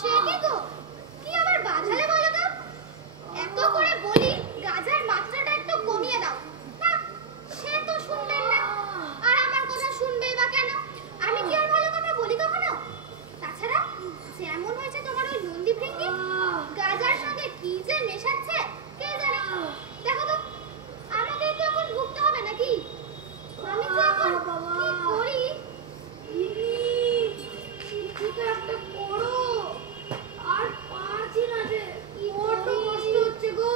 সে কি গো, কি আবার বাঁধালে বলো তো? এত করে বলি গাজার মাত্রাটা একটু কমিয়ে দাও, না সে তো শুনবেন না। আর আমার কথা শুনবেই বা কেন? আমি কি আর ভালো কথা বলি কখনো? তাছাড়া যেমন হয়েছে তোমার ওই নন্দী ভৃঙ্গি, গাজার সঙ্গে কি যে মেশাচ্ছে কে জানে। দেখো তো আমাকেই তো এখন ভুগতে হবে নাকি? আমি তো এখন কি করি? কিছু একটা করো, আর পারছি না যে, বড্ড কষ্ট হচ্ছে গো।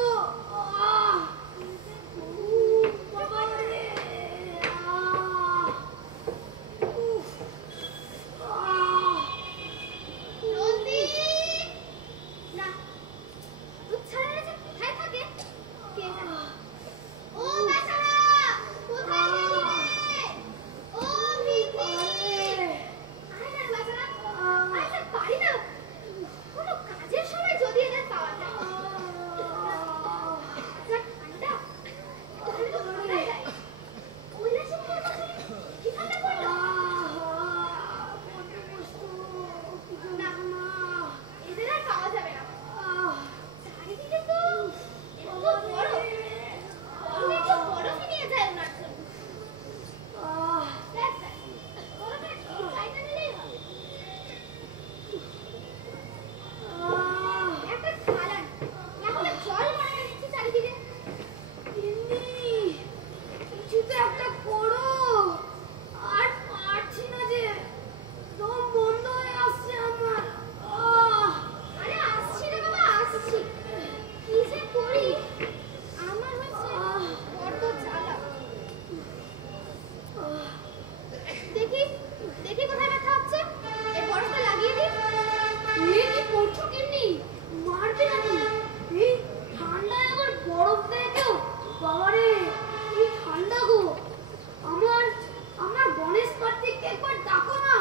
বাবা রে, নন্দী না, উচ্ছারণে যে কোথায় থাকে কে জানে। ও বেচারা, কোথায় গেলি রে? ও ভৃঙ্গি, আয় না বেচারা, আয় না, পারি না। কোনো কাজের সময় যদি এদের পাওয়া যায়। যা ঠান্ডা, তাহলে তো কোথায় যায়? কৈলাসে কি কথা কি ঠান্ডা পড়লো? না, এদের আর পাওয়া যাবে না। চারিদিকে তো এত বরফ, তুমি একটু বরফই নিয়ে যায় ওনার জন্য। দেখ দেখ, বরফের এই চাইটা নিলেই হবে। একটা থালা নে, না হলে জল ভরে নিচ্ছি চারিদিকে। কিছু তো একটা করো, আর পারছি না যে, দম বন্ধ হয়ে আসছে আমার। আরে আসছি রে বাবা, আসছি। কি যে করি, আমার হচ্ছে বড্ড জ্বালা। দেখি দেখি কোথায় ব্যথা হচ্ছে, এই বরফটা লাগিয়ে দিই। কি করছো কেমনি? মারবে নাকি? এই ঠান্ডায় আবার বরফ দেয় কেউ? বাবারে, এই ঠান্ডা গো। আমার গণেশ কার্তিককে একবার ডাকো না।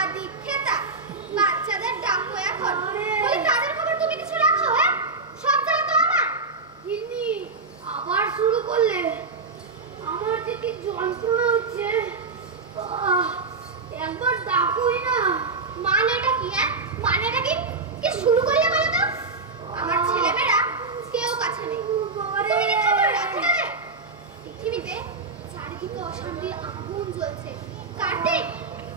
আদিক্ষেতা, বাচ্চাদের ডাকো এখন। আরে। বলি তাদের খবর তুমি কিছু রাখো, হ্যাঁ? সব জ্বালা তো আমার। গিন্নি, আবার শুরু করলে? আমার যে কি যন্ত্রণা হচ্ছে। একবার ডাকোই না। মানেটা কি, হ্যাঁ? মানেটা কি? কি শুরু করলে বলো তো? আমার ছেলেমেয়েরা কেউ কাছে নেই। তুমি কি খবর রাখো না রে? পৃথিবীতে চারিদিকে অশান্তির আগুন জ্বলছে। কার্তিক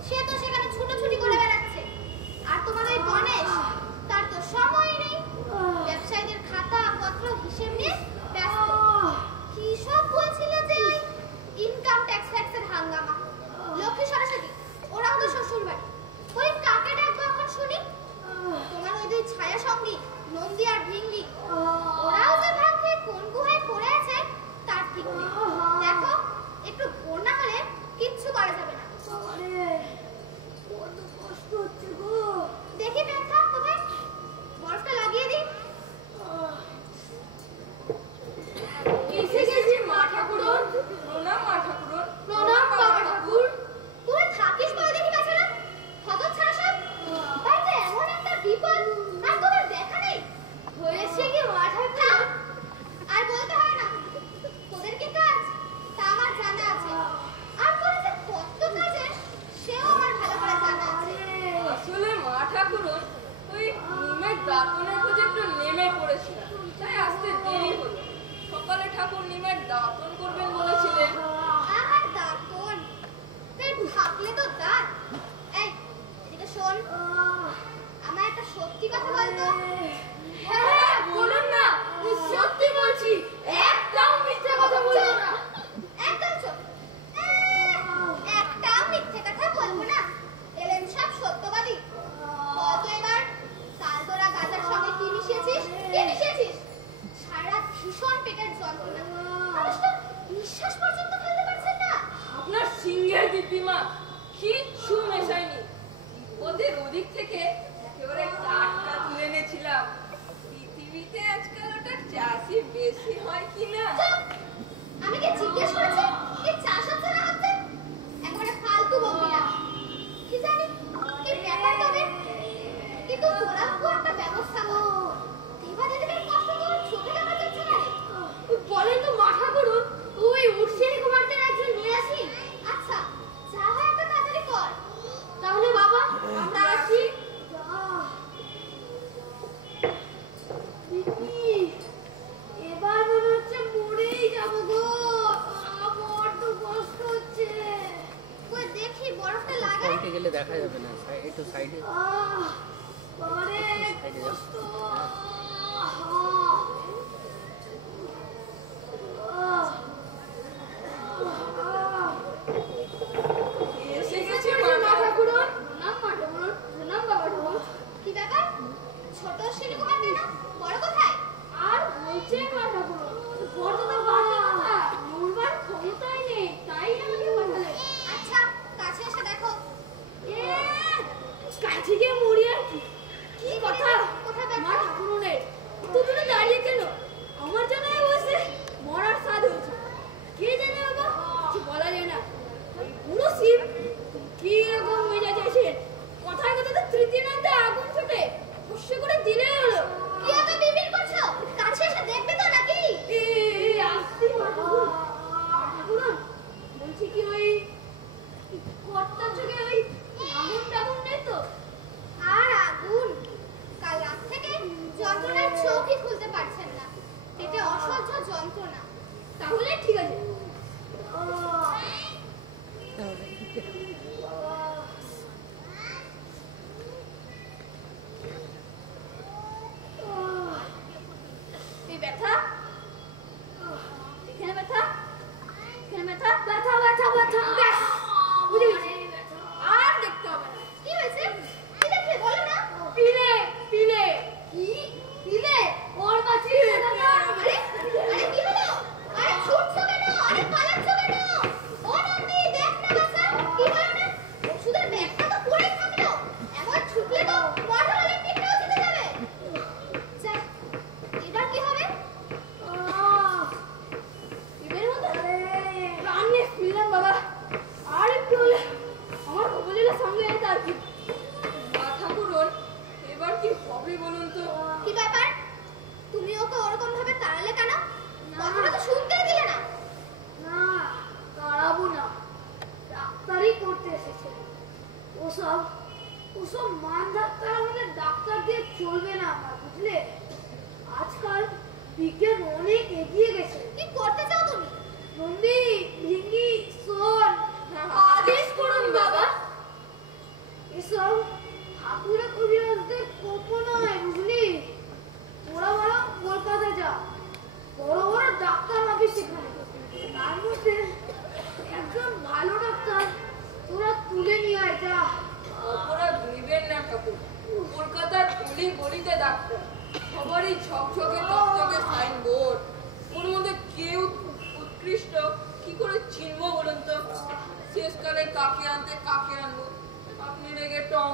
সে তো সেখানে ছুটোছুটি করে বেড়াচ্ছে। আর তোমার ওই গণেশ, তার তো সময়ই নেই। ব্যবসায়ীদের খাতা পত্র হিসেব নিয়ে ব্যস্ত। কি সব বলছিল যে ওই ইনকাম ট্যাক্সের হাঙ্গামা, লক্ষ্মী সরস্বতী, ওরাও তো শ্বশুর বাড়ি। ওই কাকে ডাকবো এখন শুনি? তোমার ওই দুই ছায়া সঙ্গী নন্দী আর ভৃঙ্গি, ওরাও যে ভাগ্যে কোন গুহায় পড়ে আছে তার ঠিক নেই। দেখো একটু ভোর না হলে কিচ্ছু করা যাবে না। বাবারে, বড্ড কষ্ট হচ্ছে গো। দেখি ব্যথা কোথায়, বরফটা লাগিয়ে দিই। এসে গেছি মা ঠাকুরন। প্রণাম মা ঠাকুরন। প্রণাম বাবা ঠাকুর। তুই থাকিস বলে দেখি বেচারা, হতচ্ছাড়া সব। বাড়িতে এমন একটা বিপদ, আর তোমার দেখা নেই। হয়েছে কি মা ঠাকুর? আর বলতে হয় না, তোদের কি কাজ তা আমার জানা আছে। আর তোরা যে কত কাজের সেও আমার ভালো করে জানা আছে। আসলে মা ঠাকুরন ওই নিমের দাঁতনের খোঁজে একটু নেমে পড়েছিলাম, তাই আসতে দেরি হলো। সকালে ঠাকুর নিমের দাঁতন করবেন বলেছিলেন। আর দাঁতন পেট থাকলে তো দাঁত। এই এদিকে শোন, আমার একটা সত্যি কথা বলতো। হ্যাঁ বলুন না, সত্যি বলছি, একটাও মিথ্যে কথা বলবো না। একদম চুপ। একটাও মিথ্যে কথা বলবো না। এলেন সব সত্যবাদী। বলতো এবার, কাল তোরা গাজার সঙ্গে কি মিশিয়েছিস? কি মিশিয়েছিস? সারা ভীষণ পেটের যন্ত্রণা, মানুষ তো নিঃশ্বাস পর্যন্ত ফেলতে পারছেন না। আপনার সিংহের দিদিমা কিচ্ছু মেশায়নি। ওদের ওদিক থেকে একেবারে টাটকা তুলে এনেছিলাম। পৃথিবীতে আজকাল ওটা চাষি বেশি হয় কিনা। চুপ! আমি কি জিজ্ঞেস করেছি কি চাষ হচ্ছে না হচ্ছে? একেবারে ফালতু বকবি না। কি জানি কি ব্যাপার তবে, কিন্তু তোরা তো একটা ব্যবস্থা কর। দেবাদেবীর কষ্ট তো আর চোখে দেখা যাচ্ছে না রে। বলেন তো মা ঠাকুরন, ওই উর্শিনী কুমারদের একজন নিয়ে আসি। আচ্ছা যা হয় একটা তাড়াতাড়ি কর। তাহলে বাবা, আমরা আসি। বরফটা লাগায় সাইডে গেলে দেখা যাবে না, একটু সাইডে বাবারে সাইডে যাও। কষ্ট। এসে গেছে মা মাথা। ঠাকুরন, প্রণাম মা ঠাকুরন, প্রণাম বাবা ঠাকুর। কি ব্যাপার ছোট শিলুকুমার কেন বড় কোথায় আর বলছে মা ঠাকুরন, বড় তো বাজে কথা, নড়বার ক্ষমতাই নেই, তাই আমাকে পাঠালেন। আচ্ছা কাছে এসে দেখো এ, কাছে গিয়ে মরি আর কি? কি কথা? কোথায় মা ব্যথা ঠাকুরনের, তো তুমি দাঁড়িয়ে কেন? আমার জন্য বসে মরার স্বাদ হয়েছে। কে জানে বাবা, কিছু বলা যায় না। ওই বুড়ো শিব কি রকম মেজাজ আছে, কথায় কথাতে তৃতীয় নামটা আগুন ছোটে ফুসে করে দিলে হলো। কি এত বিড়বিড় করছো কাছে এসে দেখবে তো নাকি আসছি মা ঠাকুর। ঠাকুরন, বলছি কি ওই কর্তার চোখে ওই আগুন টাগুন নেই তো? আর আগুন কাল রাত থেকে যন্ত্রণার চোখই খুলতে পারছেন না পেটে অসহ্য যন্ত্রণা তাহলে ঠিক আছে। এই ব্যথা, এখানে ব্যথা, এখানে ব্যথা, ব্যথা ব্যথা ব্যথা, ব্যাস বুঝে গেছি। আর দেখতে হবে না। কি হয়েছে কি দেখলে বলো না পিলে পিলে কি পিলে ওর বাঁচিয়ে দাদা। আরে আরে কি হলো আরে ছুটছো কেন আরে পালাচ্ছো কেন ও নন্দী দেখ না বাচ্চা কি হলো না ওষুধের ব্যাগটা তো পড়ে থাকলো এমন ছুটলে তো মোটর ইলেকট্রিকটাও জিতে যাবে যা এবার কি হবে এবার মতো প্রাণ নিয়ে ফিরলাম বাবা। আর একটু হলে আমার উপজেলার সঙ্গে যেত আর কি। মা ঠাকুরন, এবার কি হবে বলুন তো? কি ব্যাপার তুমি ওকে ওরকম ভাবে তাড়ালে কেন কথাটা তো শুনতেই দিলে না না, তাড়াবো না, ডাক্তারই করতে এসেছে। ওসব ওসব মান ডাক্তার আমাদের ডাক্তার দিয়ে চলবে না আমার, বুঝলে? আজকাল বিজ্ঞান অনেক এগিয়ে গেছে। কি করতে চাও তুমি নন্দী, ভিঙ্গি, শোন, আদেশ করুন বাবা। এসব ঠাকুরের কবিরাজদের কল্প নয়, বুঝলি? ওরা বরং কলকাতা যা, বড় বড় ডাক্তার হবে সেখানে। তার মধ্যে একজন ভালো ডাক্তার তোরা তুলে নিয়ে আয় যা। অপরাধ নেবেন না ঠাকুর, কলকাতার অলি গলিতে ডাক্তার, সবারই ঝকঝকে টকটকে সাইনবোর্ড, ওর মধ্যে কেউ উৎকৃষ্ট কি করে চিনবো বলুন তো? শেষকালে কাকে আনবো? আপনি রেগে টং।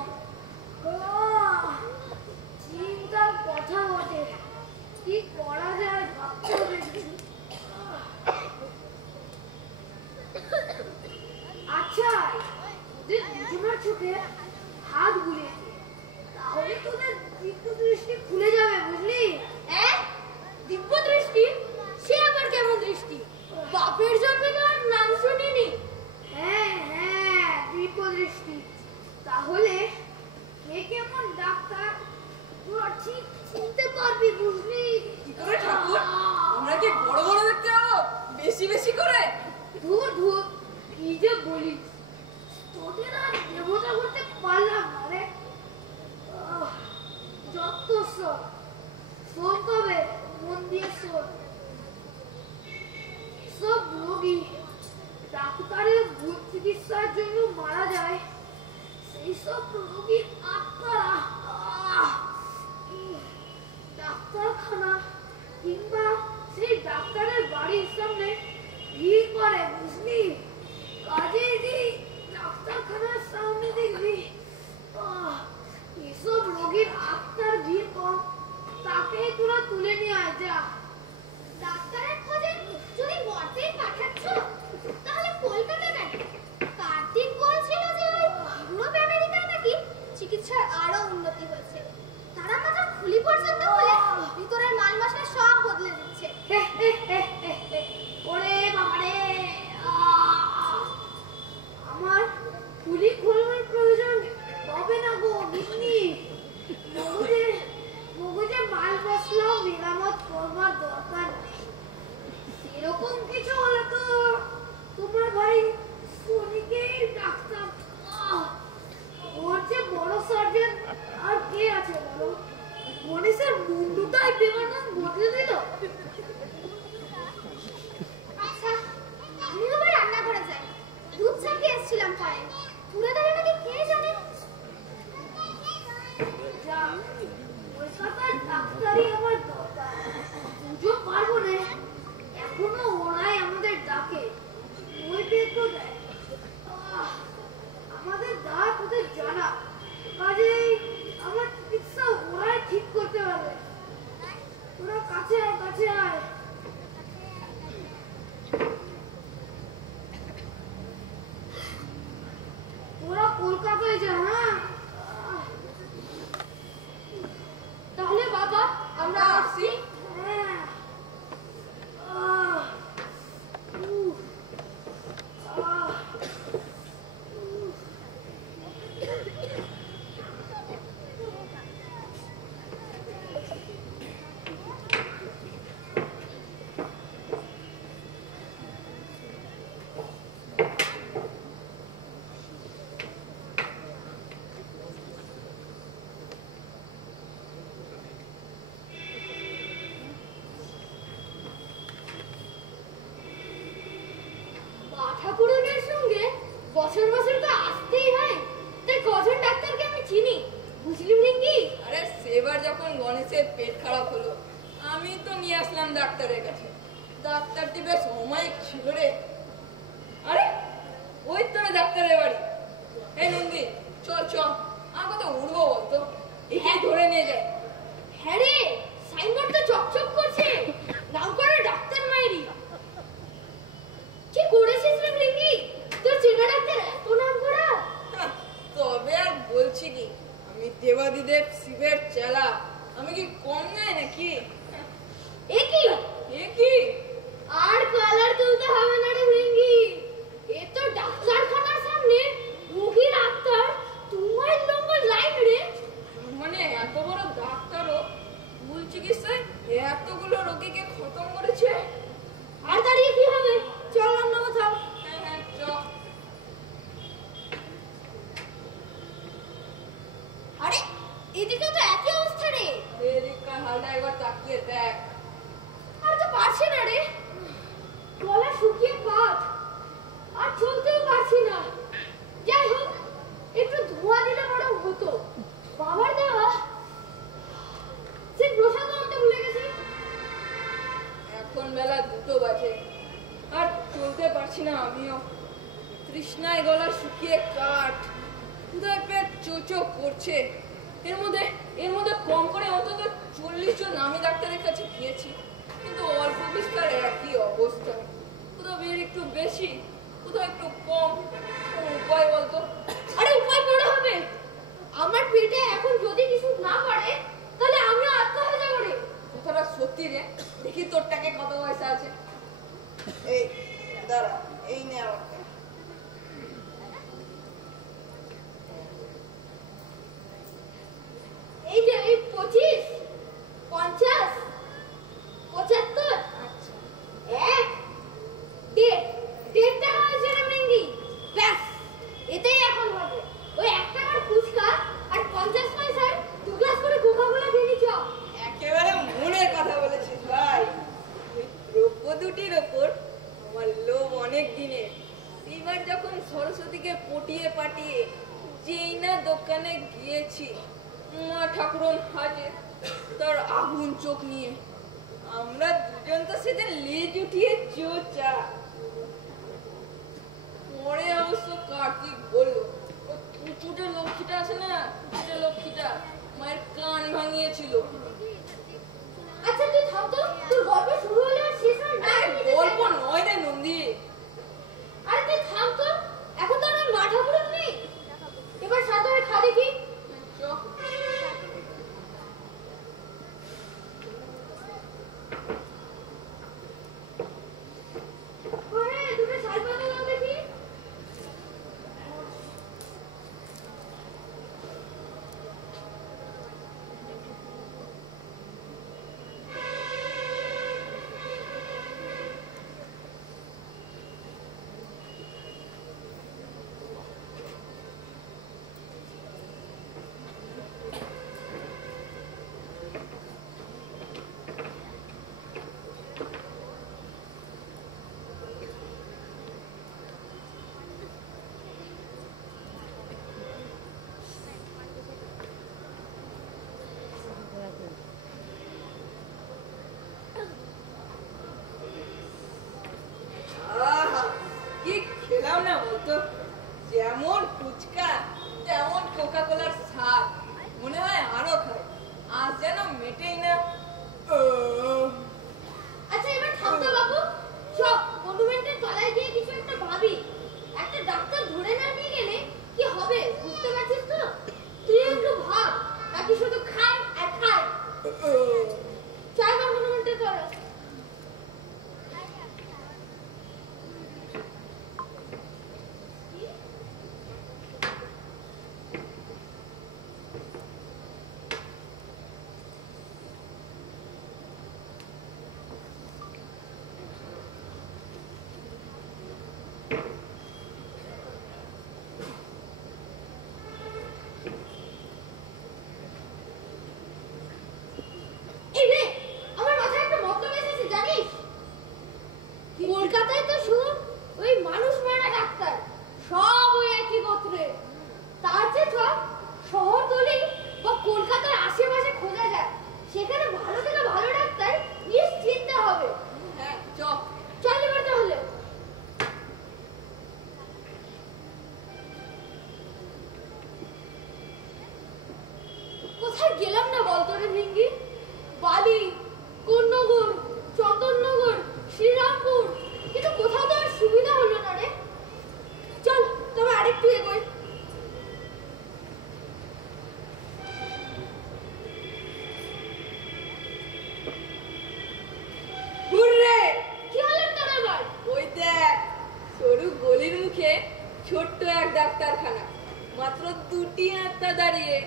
চিন্তার কথা বটে, কি করা যায় ভাবতে হবে। আচ্ছা, ওদের দুজনের চোখে হাত বুলিয়ে দে, তাহলে তোদের দিব্য দৃষ্টি খুলে যাবে, বুঝলি? দিব্য দৃষ্টি? সে আবার কেমন দৃষ্টি? বাপের জন্মে তো আর নাম শুনিনি। হ্যাঁ হ্যাঁ, দিব্য দৃষ্টি। তাহলে কে কেমন ডাক্তার তোরা ঠিক চিনতে পারবি, বুঝলি? কি করে ঠাকুর? আমরা কি বড় বড় দেখতে পাবো? বেশি বেশি করে? ধুর ধুর, কি যে বলিস, তোদের আর দেবতা করতে পারলাম না রে। যত সব শোন, তবে মন দিয়ে শোন। সব রোগী ডাক্তারের ভুল চিকিৎসার জন্য মারা যায়, সেই সব রোগীর আত্মারা ডাক্তারখানা কিংবা সেই ডাক্তারের বাড়ির সামনে ভিড় করে, বুঝলি? কাজে ডাক্তারখানার সামনে দেখবি এসব রোগীর আত্মার ভিড় কম, তাকে তোরা তুলে নিয়ে আয় যা। ডাক্তারের খোঁজে যদি মর্তেই পাঠাচ্ছ তাহলে কলকাতা কেন কার্তিক বলছিল যে ওই ইউরোপ আমেরিকায় নাকি চিকিৎসার আরো উন্নতি হয়েছে তারা মাথা খুলি পর্যন্ত হলে ভিতরের মাল মশলা সব বদলে দিচ্ছে ওরে বাবারে, আমার খুলি খোলার প্রয়োজন হবে না গো, বুঝলি? মগজে মাল মশলা মেরামত করবার দরকার নেই। এরকম কিছু হলে তো তোমার ভাই শনিকে ডাক্তার ওরা কলকাতায় যায়। হ্যাঁ তাহলে বাবা আমরা আসছি। হ্যাঁ উফ, আহ, উফ। ঠাকুরের সঙ্গে বছর বছর তো আসতেই হয়, তাই কজন ডাক্তারকে আমি চিনি, বুঝলি ভৃঙ্গি? আরে সেবার যখন গণেশের পেট খারাপ হলো আমি তো নিয়ে আসলাম ডাক্তারের কাছে। ডাক্তারটি বেশ অমায়িক ছিল রে। আরে ওই তো না ডাক্তারের বাড়ি। এই নন্দী চল চল, আমার কথা উঠবো বলতো, একে ধরে নিয়ে যায়। হ্যাঁ রে, সাইনবোর্ড তো চকচক করছে, নাম করে ডাক্তার মায়েরি। কি করেছিস রে ভৃঙ্গি, তোর চেনা ডাক্তার এত নাম করা? তবে আর বলছি কি, আমি দেবাদিদেব শিবের চেলা, আমি কি কম নাই নাকি? এ কি এ কি আর কলার তুলতে হবে না রে ভৃঙ্গি, এ তো ডাক্তারখানার সামনে রোগী ডাক্তার তোমার লম্বা লাইন রে। মানে এত বড় ডাক্তারও ভুল চিকিৎসায় এতগুলো রোগীকে খতম করেছে। আর দাঁড়িয়ে কি হবে, চল অন্য কোথাও। হ্যাঁ হ্যাঁ চল। আরে এদিকেও তো একই অবস্থা রে। এদিককার হালটা একবার তাকিয়ে দেখ। আর তো পারছি না রে, গলা শুকিয়ে কাঠ, আর চলতেও পারছি না। যাই হোক, একটু ধোঁয়া দিলে বরং হতো। বাবার দেওয়া সে প্রসাদ আনতে ভুলে গেছি। এখন বেলা 2 বাজে আর চলতে পারছি না আমিও। তৃষ্ণায় গলা শুকিয়ে কাঠ, ক্ষুধায় পেট চোচো করছে। এর মধ্যে কম করে অন্তত 40 জন নামি ডাক্তারের কাছে গিয়েছি, কিন্তু অল্প বিস্তার একই অবস্থা। কোথাও ভিড় একটু বেশি, কোথাও একটু কম। কোনো উপায় বলতো? আরে উপায় করে হবে, আমার পেটে এখন যদি কিছু না পারে তাহলে আমি আত্মা হয়ে যাবো রে। কথাটা সত্যি রে। দেখি তোর টাকে কত পয়সা আছে। এই দাঁড়া, এই নে আমার টাকা। এই যে এই 25, 50, 75, আচ্ছা 1, 1.5 টাকা হয়েছে রে ভৃঙ্গি। ব্যাস, এতেই এখন হবে। ওই 1 টাকার ফুচকা আর 50 পয়সার 2 গ্লাস করে কোকা-কোলা কিনে নিচ। একেবারে মনের কথা বলেছিস ভাই। ওই দ্রব্য দুটির ওপর আমার লোভ অনেক দিনের। এবার যখন সরস্বতীকে পটিয়ে পাটিয়ে যেই না দোকানে গিয়েছি, মা ঠাকুরন হাজে তার আগুন চোখ নিয়ে। আমরা দুজন তো সেদিন লেজ উঠিয়ে চোচা। পরে অবশ্য কার্তিক বলল, ও কুচুটে লক্ষ্মীটা আছে না, কুচুটে লক্ষ্মীটা মায়ের কান ভাঙিয়েছিল। আচ্ছা তুই থাম তো, তোর গল্প শুরু হলে আর শেষ হয় না। গল্প নয় রে নন্দী। আরে তুই থাম তো, এখন তো আমার মা ঠাকুরন নেই। এবার সাথে হয়ে খা দেখি। চ। আরে তুমি শাল পাতা দাও দেখি। আহা, কি খেলাম না বলতো। যেমন ফুচকা তেমন কোকা কোলার স্বাদ, মনে হয় আরো খাই। আজ যেন মেটেই না। আচ্ছা এবার থাম তো বাবু, সব মনুমেন্টের তলায় গিয়ে কিছু একটা ভাবি। একটা ডাক্তার ধরে না নিয়ে গেলে কি হবে কোথায় গেলাম না বলতো রে ভিঙ্গি? বালি, কোন্নগর, চন্দননগর, শ্রীরামপুর, কিন্তু কোথাও তো আর সুবিধা হলো না রে। চল তবে আরেকটু এগোই। হুররে! কি হলো তোর আবার? ওই দেখ, সরু গলির মুখে ছোট্ট এক ডাক্তারখানা, মাত্র 2টি আত্মা দাঁড়িয়ে।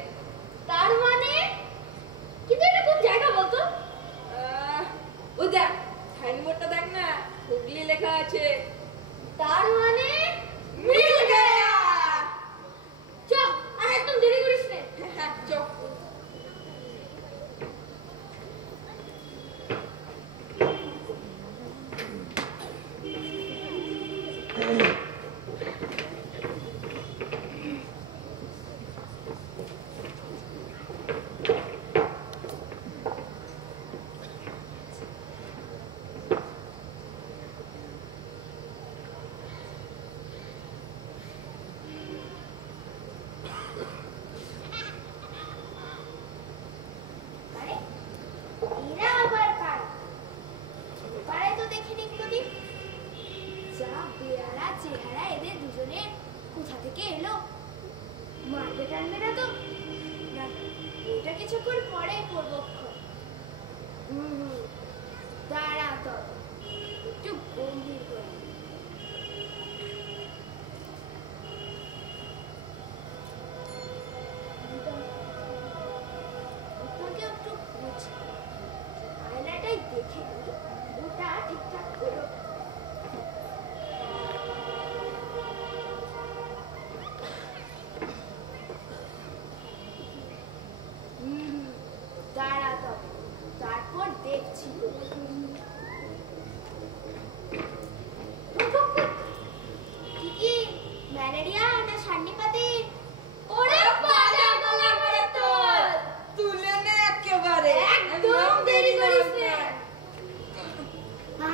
তার মানে কিন্তু এটা কোন জায়গা বলতো? ও দেখ, সাইনবোর্ডটা দেখ না, হুগলি লেখা আছে। তার মানে মিল গয়া। চল, আর একদম দেরি করিস না। চল। আরে এরা আবার কারা? পাড়ায় তো দেখিনি কোনোদিন। যা বেয়ারা চেহারা এদের দুজনের, কোথা থেকে এলো? মারবে টানবে না তো? না, এটা কিছুক্ষণ পরে করবো। দাঁড়া তো, একটু গম্ভীর করে। ওটাকে একটু বুঝি, আয়নাটাই দেখে নিই ওটা ঠিকঠাক করে। দাঁড়া তবে, তারপর দেখছি তো। কি ম্যালেরিয়া না সান্নিপাতি? ওরে বাজা গলা করে তোল। তুলে নে একেবারে, একদম দেরি করিস না।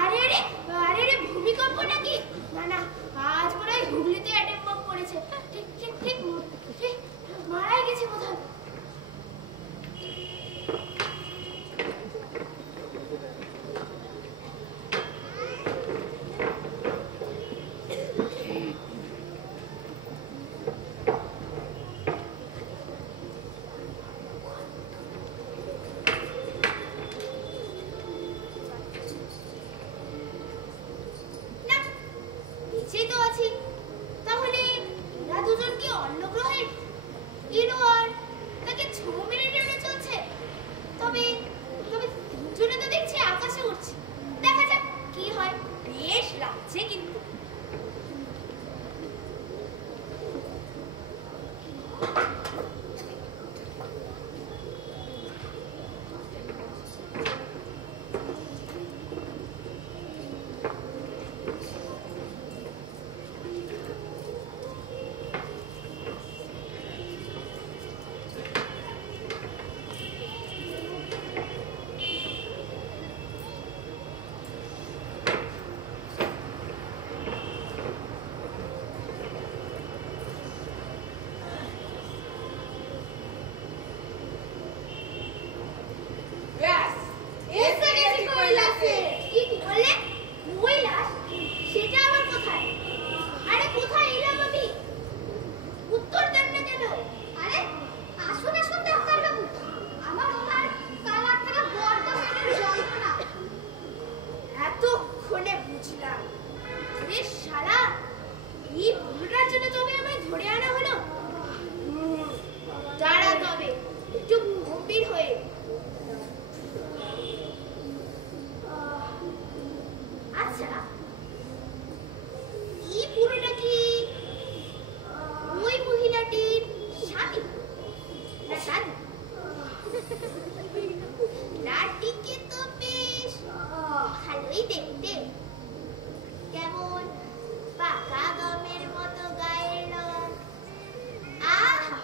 আরে রে, আরে রে, ভূমিকম্প নাকি? না না, আজ মনে হয় হুগলিতে অ্যাটম বম পড়েছে। ঠিক ঠিক ঠিক ঠিক, মারাই গেছে কোথাও। না, বেঁচেই তো আছি। তাহলে এরা দুজন কি অন্য গ্রহের? ইনো আর তাকে ছো মেরে টেনে চলছে। তবে তবে দুজনে তো দেখছি আকাশে উঠছে। দেখা যাক কি হয়। বেশ লাগছে কিন্তু। ব্যাস, এসে গেছি কৈলাসে। কি বললে? কৈলাস? সেটা আবার কোথায়? আরে কোথায় এলাম আমি? উত্তর দেন না কেন? আরে আসুন আসুন ডাক্তারবাবু, আমার ওনার কাল রাত থেকে বড্ড পেটের যন্ত্রণা। এতক্ষণে বুঝলাম। আরে শালা, এই ভুলটার জন্য তবে আমায় ধরে আনা হলো। দাঁড়া তবে, একটু গম্ভীর হয়ে। আচ্ছা, এই পুরোটা কি ওই মহিলাটির স্বামী না স্বামী? নাটিকে তো বেশ ভালোই দেখতে। কেমন পাকা গমের মতো গায়ের রং। আহা,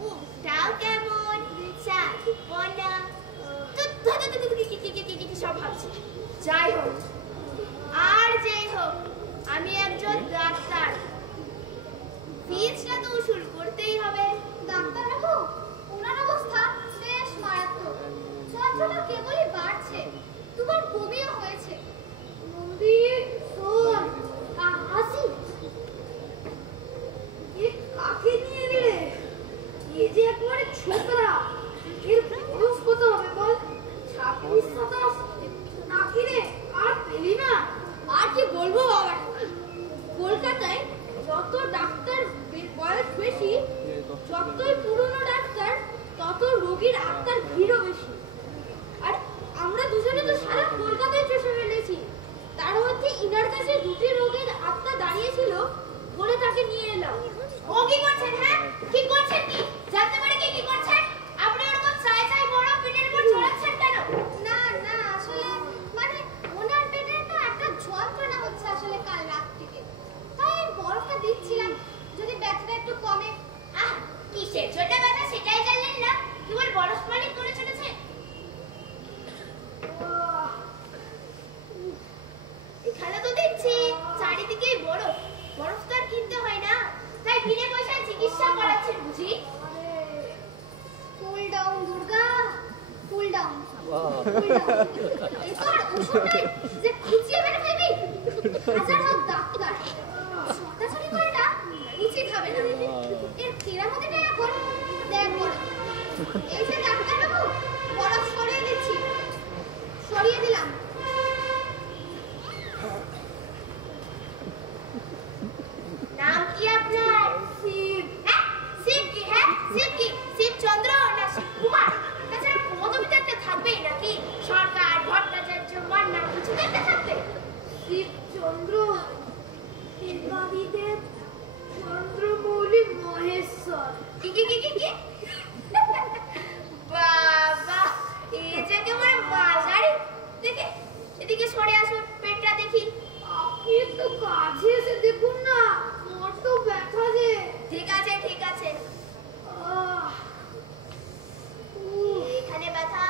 মুখটাও কেমন চাঁদপনা। সব ভাবছি। যাই হোক আর যেই হোক, আমি একজন ডাক্তার। ফিজটা তো উসুল করতেই হবে। ডাক্তারবাবু, ওনার অবস্থা বেশ মারাত্মক। যন্ত্রণা কেবলই বাড়ছে, দুবার বমিও হয়েছে। মন্দির শোন, আসি। এ কাকে নিয়ে এলে? এ যে একবারে ছোকরা, এর বয়স কত হবে বল? 26-27 নাকি রে? আর পেলি না? আর কি বলবো বাবা, কলকাতায় যত ডাক্তার বয়স বেশি, যতই পুরনো ডাক্তার, তত রোগীর আত্মার ভিড়ও বেশি। আর আমরা দুজনে তো সারা কলকাতায় চষে ফেলেছি। তার মধ্যে ইনার কাছে দুটি রোগীর আত্মা দাঁড়িয়েছিল বলে তাকে নিয়ে এলাম। ও কি করছেন? হ্যাঁ, কি করছেন? কি জানতে পারি কি করছেন? আপনি ওরকম চাই চাই বড় পেটের উপর চড়াচ্ছেন কেন? না না, আসলে মানে ওনার পেটের না একটা যন্ত্রণা হচ্ছে আসলে কাল রাত থেকে, তাই বরফটা দিচ্ছিলাম যদি ব্যথাটা একটু কমে। আহ, কিসের ছোট ব্যথা সেটাই জানলেন না, কেবল বরফ মালিশ করে চলেছে। এখানে তো দেখছি চারিদিকেই বরফ, বরফ তো আর কিনতে হয় না, তাই বিনা পয়সায় চিকিৎসা করাচ্ছেন বুঝি? Cool down Durga, cool down. এবার ওষুধ নাই যে খুঁচিয়ে মেরে ফেলবি। হাজার হোক ডাক্তার, ছোটাছুটি করাটা উচিত হবে না। এর কেরামতিটা এখন দেখ বড়। এই যে ডাক্তারবাবু, বরফ সরিয়ে দিচ্ছি, সরিয়ে দিলাম। নাম কি আপনার? শিব। হ্যাঁ, শিব কি? হ্যাঁ, শিব কি? শিবচন্দ্র না শিবকুমার? তাছাড়া পদবি তো একটা থাকবেই নাকি? সরকার, ভট্টাচার্য, মান্না, কিছু তো একটা থাকবে। শিবচন্দ্র, দেবাদিদেব, চন্দ্রমৌলি, মহেশ্বর। কি কি কি কি কি? বাবা, এই যে একেবারে মাঝারি। দেখে এদিকে সরে আসুন, পেটটা দেখি। আপনি একটু কাছে এসে দেখুন না, বড্ড ব্যথা যে। ঠিক আছে ঠিক আছে। আহ, এখানে ব্যথা,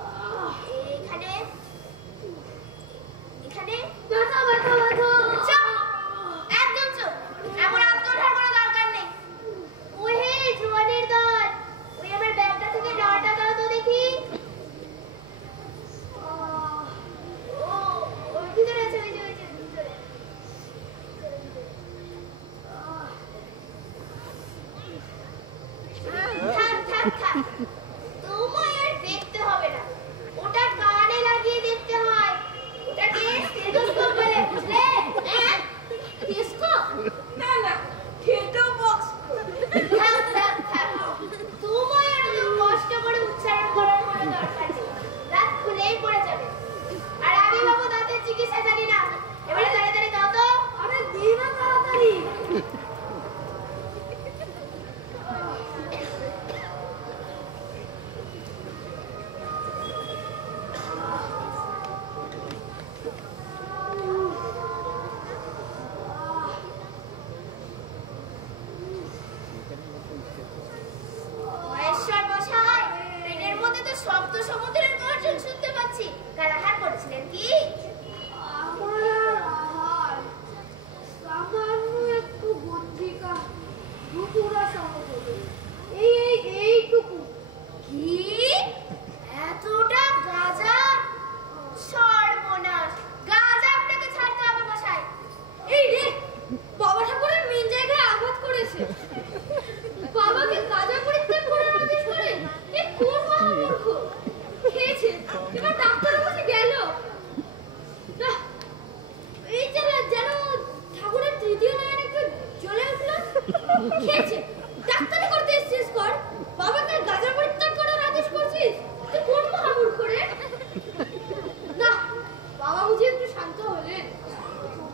আহ, এখানে, এখানে ব্যথা ব্যথা ব্যথা। চুপ, একদম চুপ। এমন আত্মঠার কোনো দরকার নেই। ওই হে জোয়ানের দল, ওই আমার ব্যাগটা থেকে নাওয়াটা দাও তো দেখি। আহ, ও, ওর ভিতরে আছে, ওই যে ভিতরে। আহ, থাক থাক থাক, তোমায় আর দেখতে হবে না, ওটা কানে লাগিয়ে দেখতে হয়। ওটাকে স্টেথোস্কোপ বলে, বুঝলে? হ্যাঁ, স্টেথোস্কোপ। না না, থেটো বক্স। থাক থাক থাক, তোমায় আর অত কষ্ট করে উচ্চারণ করার কোনো দরকার নেই, দাঁত খুলেই পড়ে যাবে। আর আমি বাবু দাঁতের চিকিৎসা জানি না, এবারে তাড়াতাড়ি দাও তো। আরে দে না তাড়াতাড়ি। মহেশ্বর মশাই, পেটের মধ্যে তো শব্দ সমুদ্রের গর্জন শুনতে পাচ্ছি। কাল আহার করেছিলেন কি? আমার আর আহার, সামান্য একটু গঞ্জিকা, দুপুরা সমতলে, এইটুকু। কি? এতটা গাঁজা? সর্বনাশ, গাঁজা আপনাকে ছাড়তে হবে মশাই। এই রে, বাবা ঠাকুরের মেন জায়গায় আঘাত করেছে। বাবাকে গাঁজা পরিত্যাগ করার আদেশ করে এ কোন মহামূর্খ? খেয়েছে, এবার ডাক্তারের কাছে গেল। না, এই যেন ঠাকুরের তৃতীয় নয়ন একটু জ্বলে উঠল। খেয়েছে, ডাক্তারি করতে এসছিস কর, বাবাকে গাঁজা পরিত্যাগ করার আদেশ করছিস? তুই কোন মহামূর্খ রে? না, বাবা বুঝি একটু শান্ত হলেন।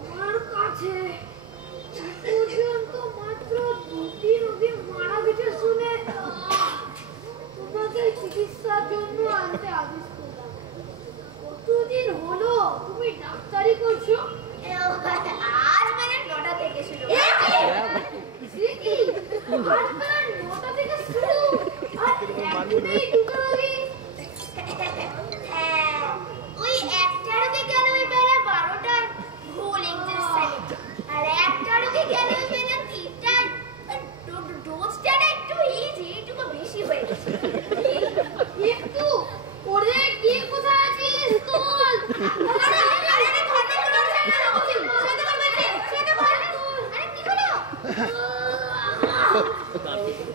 তোমার কাছে এ পর্যন্ত মাত্র 2টি রোগী মারা গেছে শুনে তোমাকে চিকিৎসার জন্য আনতে আদেশ করলাম। কতদিন হলো তুমি ডাক্তারি করছো? আজ মানে 9টা থেকে শুরু। সে কি?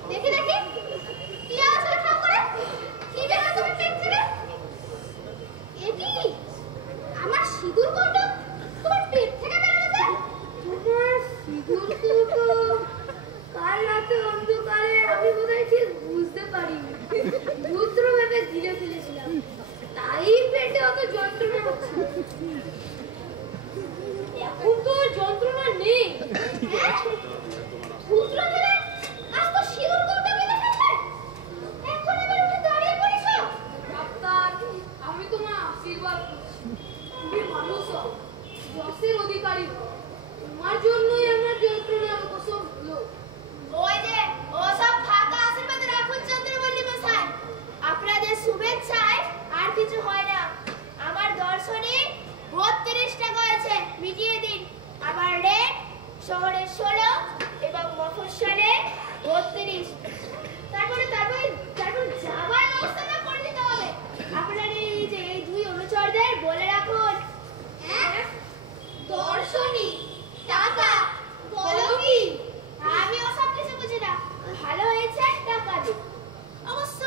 দেখি দেখি কি আওয়াজ হলো ঠাউ করে? কি বেরোলো তোমার পেট থেকে? এ কি? আমার সিঁদুর কৌটো তোমার পেট থেকে বেরোলো যে? তোমার সিঁদুর কৌটো কাল রাতে অন্ধকারে আমি বোধহয় ঠিক বুঝতে পারিনি। রুদ্র ভেবে গিলে ফেলেছিলাম, তাই পেটে অত যন্ত্রণা হচ্ছে। এখন তো যন্ত্রণা নেই। হ্যাঁ? রুদ্র ভেবে আজ তো সিঁদুর কৌটো গিলে ফেললে? এখন আবার উঠে দাঁড়িয়ে পড়েছো? ডাক্তার, আমি তোমার আশীর্বাদ করছি। তুমি মানুষ হও, যশের অধিকারী হও। তোমার জন্যই আমার যন্ত্রণার উপশম হলো। ওই যে ওসব ফাঁকা আশীর্বাদ রাখুন চন্দ্রমল্লী মশাই, আপনাদের শুভেচ্ছায় আর কিছু হয় না। আমার দর্শনে 32 টাকা আছে, মিটিয়ে দিন। আমার রেট শহরে 16 এবং মফস্বলে 32। তারপর যাবার ব্যবস্থাটা করে দিতে হবে। আপনার এই যে এই দুই অনুচরদের বলে রাখুন। হ্যাঁ, দর্শনী টাকা বলো কি? আমি ওসব কিছু বুঝি না। ভালো হয়েছে টাকা দিন। অবশ্য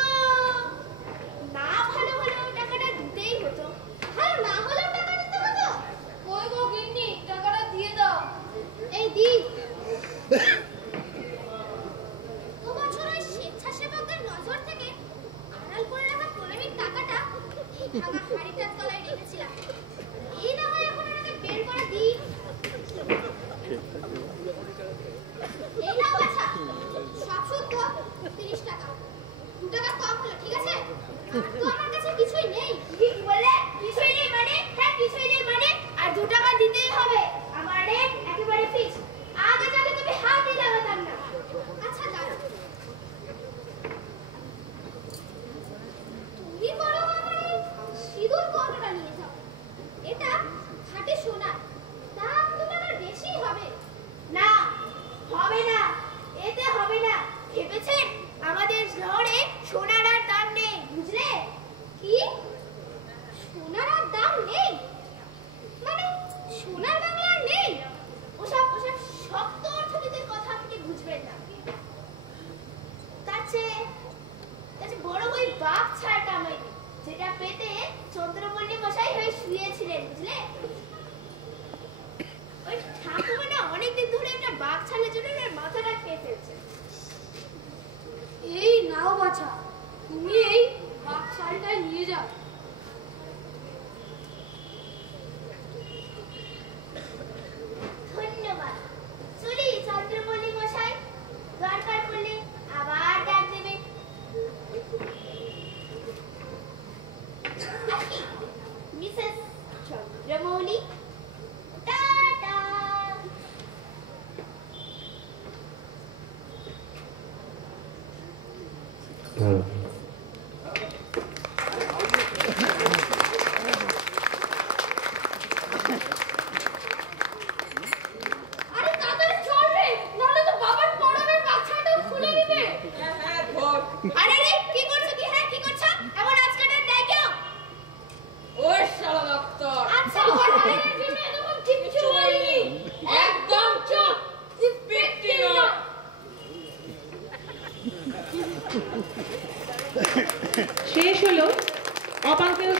না ভালো হলেও টাকাটা দিতেই হতো। ভালো না হলেও টাকা দিতে হতো। কই গো গিন্নি, টাকাটা দিয়ে দাও। এই দি। ও বছর ওই স্বেচ্ছাসেবকদের নজর থেকে আড়াল করে রাখা প্রণামীর টাকাটা এই ভাঙা হাড়িটার তলায় রেখেছিলাম। এই না হয় এখন ওনাকে বের করে দিই। এই নাও আচ্ছা, সব শুদ্ধ 30 টাকা। 2 টাকা কম হলো, ঠিক আছে? আর তো আমার কাছে কিছুই নেই। কি বলে? কিছুই নেই মানে? হ্যাঁ, কিছুই নেই মানে? আর 2 টাকা দিতেই হবে। আমার রেট একেবারে ফিক্স। আগে যাতে তুমি হাতই লাগাতাম না। আচ্ছা দাঁড়াও, তুমি বরং আমার এই সিঁদুর কৌটোটা নিয়ে যাও। এটা খাঁটি সোনার, দাম তোমার আর বেশিই হবে। না, হবে না, এতে হবে না। ভেবেছেন আমাদের শহরে সোনার আর দাম নেই, বুঝলে? কি? সোনার আর দাম নেই? মানে সোনার বাংলা আর নেই? ওসব শক্ত অর্থনীতির কথা থেকে বুঝবেন না। তার চেয়ে বড় ওই বাঘ ছাড়টা আমায় দিন, যেটা পেতে চন্দ্রমল্লী মশাই হয়ে শুয়েছিলেন, বুঝলে? ওই ঠাকুমা না অনেকদিন ধরে একটা বাঘ ছাড়ের জন্য ওর মাথাটা খেয়ে ফেলছে। এই নাও বাছা, তুমি এই বাঘ শাড়িটাই নিয়ে যাও। ধন্যবাদ। চলি চন্দ্রমল্লী মশাই, দরকার পড়লে আবার ডাক দেবেন। Mrs Chandramouli, tata. আরে তাড়াতাড়ি চল রে, নাহলে তো বাবার পরমের বাচ্চাটাও খুলে দিবে। হ্যাঁ ধর। আরে রে, কি করছো কি? হ্যাঁ, কি করছো? এমন আজকাটার দেয় কেউ? ওই শালা ডাক্তার,